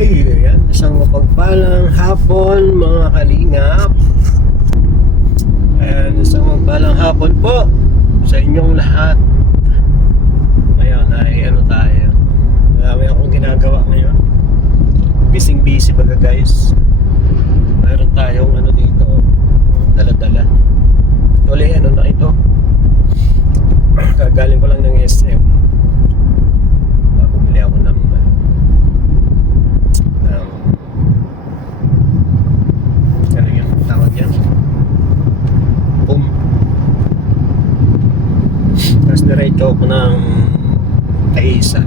Ay, ayan, isang mapagpalang hapon mga kalingap. Ayan, isang mapagpalang hapon po sa inyong lahat. Ngayon ay ano tayo, marami akong ginagawa ngayon. Busy baga guys. Mayroon tayong ano dito, dala-dala. Tuloy ano na ito, kagaling ko lang ng SM. Bumili ako ng ano yung tawag yan, boom. Tapos diretso ako ng Taisan,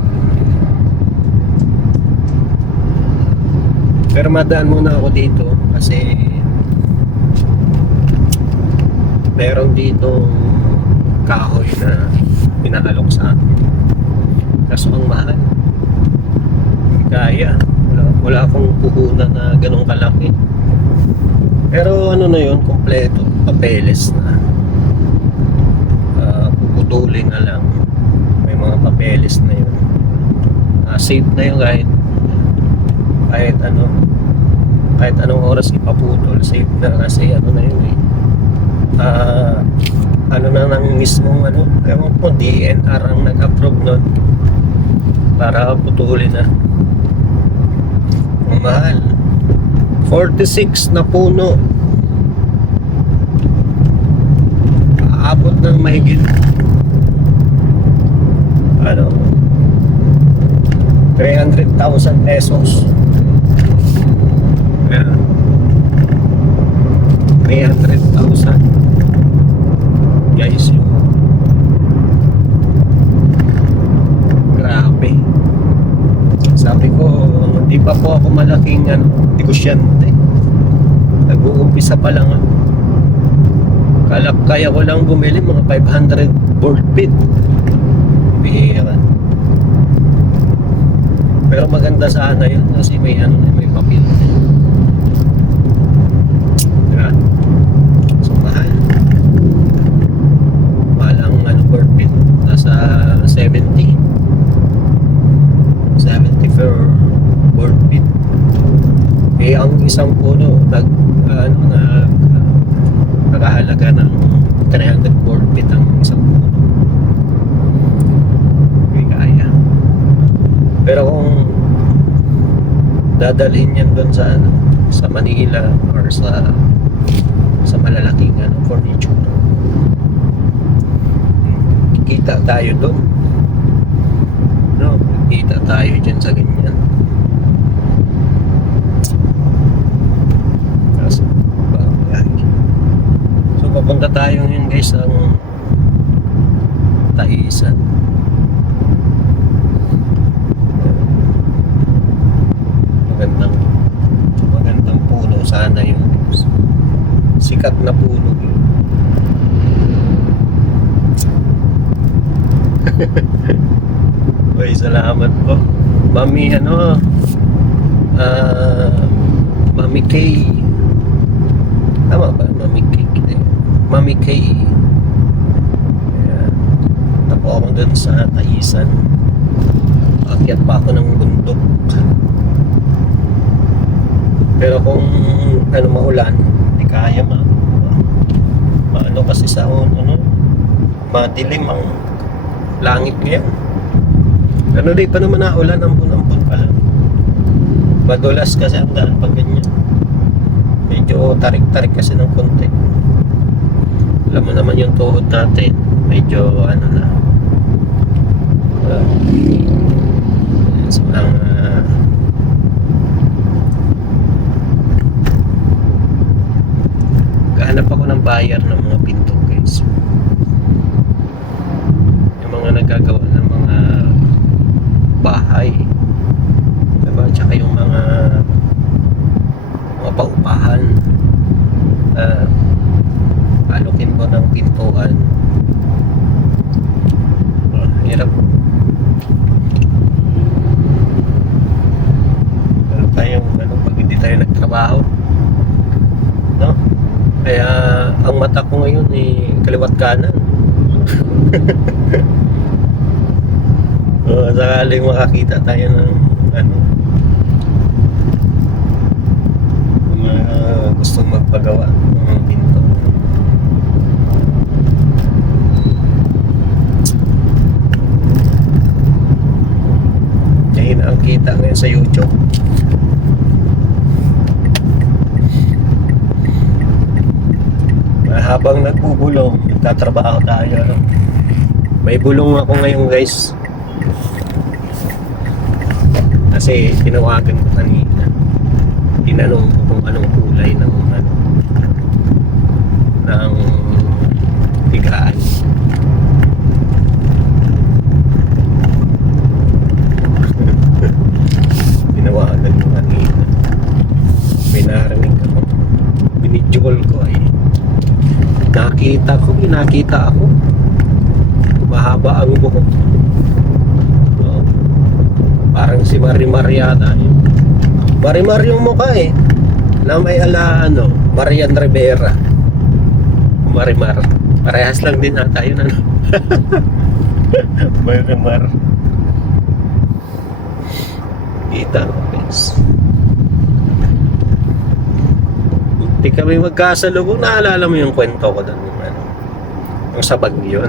pero madaan muna ako dito kasi meron ditong kahoy na pinaalok sa akin. Kaso ang mahal, hindi kaya. Wala akong puhunan na ganong kalaki. Pero ano na yun, kompleto, papeles na. Puputulin na lang, may mga papeles na yun. Safe na yun kahit anong oras ipaputol, safe na kasi ano na yun eh. Ano na nang mismong ewan ko, DNR ang nag-approve nun para putulin na. Ang mahal, 46 na puno, aabot ng mahigit 300,000 pesos. Yeah. 300,000 guys, yung grabe. Sabi ko, hindi pa po ako malaking negosyante, nag-uumpisa pa lang ako. Kaya ko lang bumili mga 500 board feet. Bihira. Pero maganda sana yun kasi may papel. Diba? So mahal. Mahal ang board feet. Nasa 70 per board feet. Eh ang isang puno nakahalaga ng 300 board feet ang isang puno. Hindi kaya. Pero kung dadalhin yan doon sa Manila or sa malalaking furniture, kikita tayo doon. No, kikita tayo dyan sa ganyan. Kaso so papunta tayo ngayon guys ang Taisan. Magandang puno sana yung sikat na puno. Uy, salamat po Mami Mami K. Tama ba? Mami K. Tapo ako dun sa Taisan. Akyat pa ako ng bundok. Pero kung maulan, hindi kaya maano kasi sa madilim ang langit ngayon. Di pa naman naulan, ampun-ampun pa lang. Madulas kasi ang daan pag ganyan. Medyo tarik-tarik kasi ng konti. Alam mo naman yung tuhod natin, medyo na. So hanap ako ng buyer ng mga pinto guys, yung mga nagagawa ng mga bahay, diba? Tsaka yung mga paupahan, alokin ko ng pintuan. Hirap. Pero tayong pag hindi tayo nagtrabaho, no? Kaya ang mata ko ngayon kaliwat kanan. Sakaling makakita tayo ng kita ngayon sa YouTube. Habang nagbubulong, nagtatrabaho tayo, no? May bulong ako ngayon, guys. Kasi tinawagan ko kanina. Tinanong ko kung anong kulay ng tigaan. Tinawagan ko kanina. May narinig ako. Binidjol ko ay nakita ako. Mahaba ang buhok. So, parang si Marimar yata. Marimar yung mukha eh. Na may Marian Rivera. Marimar. Parehas lang din ata yun Marimar. Kita ko guys. Hindi kami magkasalubong. Naalala mo yung kwento ko doon yung sa Baguio,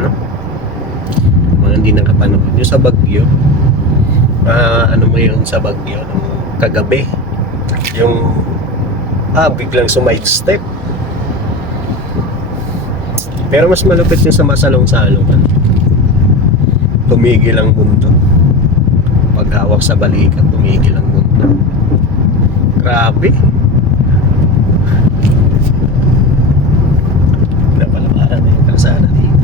mga hindi nakapanood yung sa Baguio. Mo yung sa Baguio nung kagabi, yung biglang sumide-step, pero mas malupit yung sa masalong-salong. Tumigil ang mundo. Paghawak sa balikat, tumigil ang mundo. Grabe. Napalabaran na yung kalsada dito.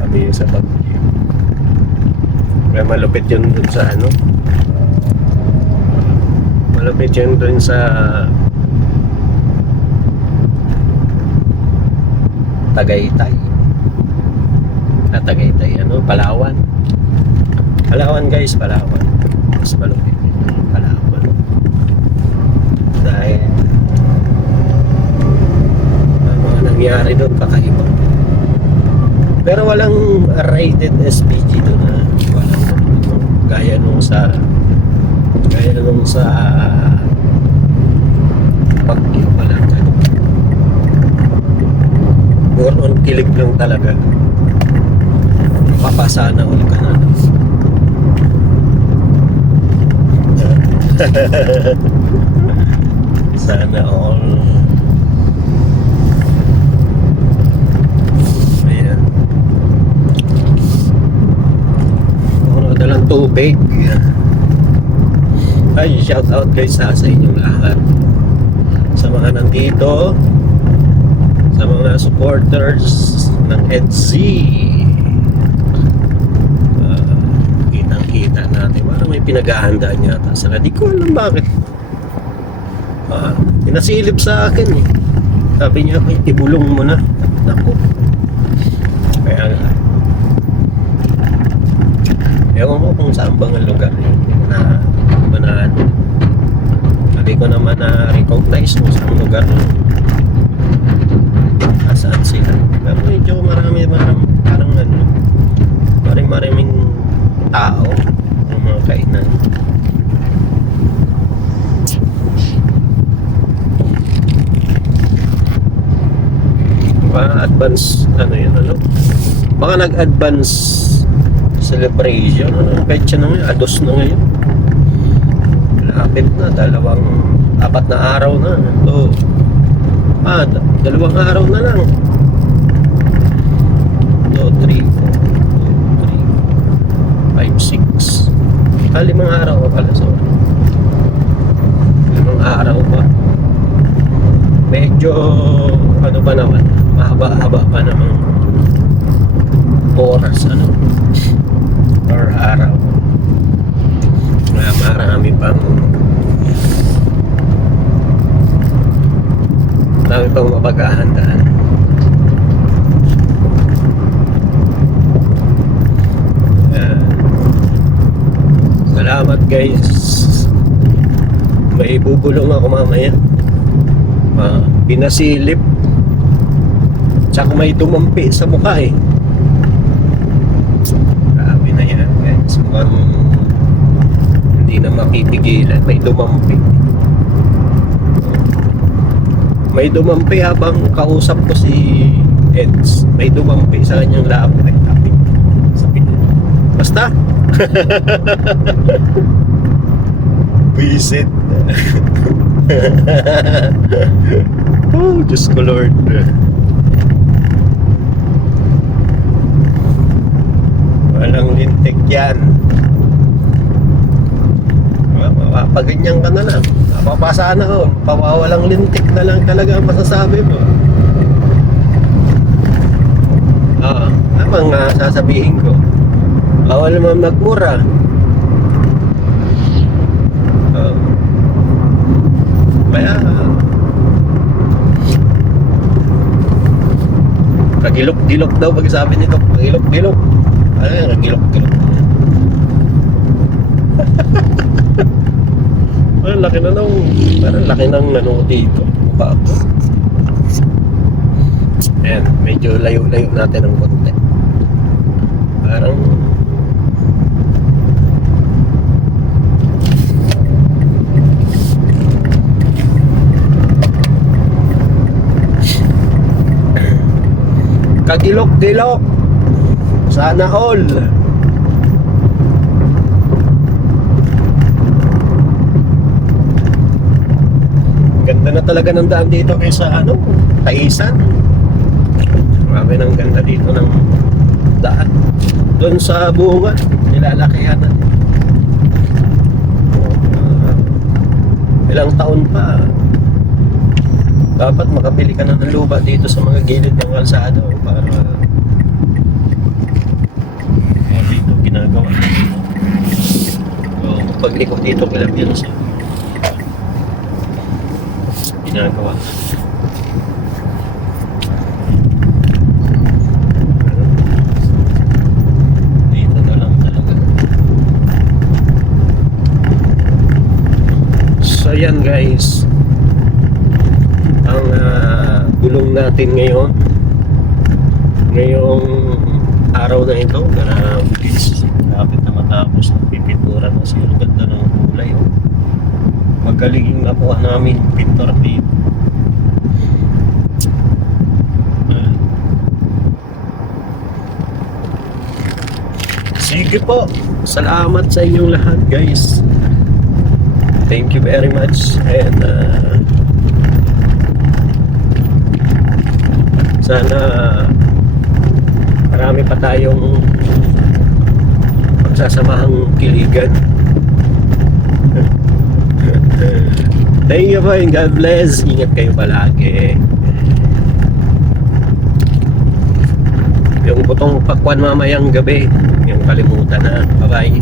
Kami yung sa Baguio. Kaya malupit yun dun sa malupit yun dun sa Tagaytay. Tagaytay, Palawan. Palawan guys, Palawan. Mas malupit yun, Palawan. Dahil mga nangyari doon kakaiba. Pero walang rated SPG doon walang gaya nung sa Baguio pala. More on kilig lang talaga. Papasana all ka na. Sana all. Ayan. Ano dalang tubig. Ay, shout out guys sa inyong lahat. Sa mga nandito, sa mga supporters ng EDZ. Kitang-kita natin. Parang may pinaghahandaan yata sila. Di ko alam bakit. Pinasilip sa akin eh. Sabi niya, ibulong mo na. Naku. Kaya nga. Ewan mo kung saan bang ang lugar yun na hindi ko naman na-recognize kung saan lugar yun. Saan sila. Pero medyo parang maraming tao ng mga kainan. Advance baka nag-advance celebration petsa na ngayon, ados na ngayon, malapit na, 4 na araw na ito. 2 araw na lang. 2, 3, 4, 2, 3, 5, 6 5 araw pa pala, sorry. 5 araw pa. Medyo pa naman, mahaba-haba pa naman oras or araw. Marami pang mapaghahandaan. Salamat guys. May bubulong ako mamaya. Pinasilip. Tsaka may dumampi sa mukha eh. Grabe na yan guys. Mukhang hindi na mapipigilan. May dumampi. May dumampi habang kausap ko si Eds. May dumampi sa kanyang labo. Ay, tapik. Sabi niya. Basta. Visit. Oh, Diyos ko Lord. Walang lintik yan. Mapapaganyan ka na lang. Mapapasa na ho. Pawawalang lintik na lang talaga ang masasabi mo. Tamang sasabihin ko. Bawal naman magmura. Kaya kagilok-gilok daw pag sabi nito. Kagilok-gilok. Ay, kagilok-gilok. Parang laki na nung, parang laki ng ano dito. Mukha ko. Ayan, medyo layo-layo natin ng konti. Parang kagilok-gilok. Sana all. Ganda na talaga ng daan dito kaysa ano, Taisan. Marami ng ganda dito ng daan. Doon sa bunga, nilalakihan na. Ilang taon pa, dapat makabili ka na ng lupa dito sa mga gilid ng kalsada para dito ginagawa. So, pagliko dito kailang yan siya ginagawa. Dito na lang talaga. So yan guys, ang gulong natin ngayon ngayong araw na ito. Malapit na matapos ng pipintura na siya. Ganda ng kulay. Magaling nakuha namin pintor dito. Sige po, salamat sa inyong lahat guys. Thank you very much. And sana marami pa tayong magsasamahang kiligan. Thank you po and God bless. Ingat kayo palagi. Yung butong pakwan mamayang gabi, yung kalimutan na. Bye bye.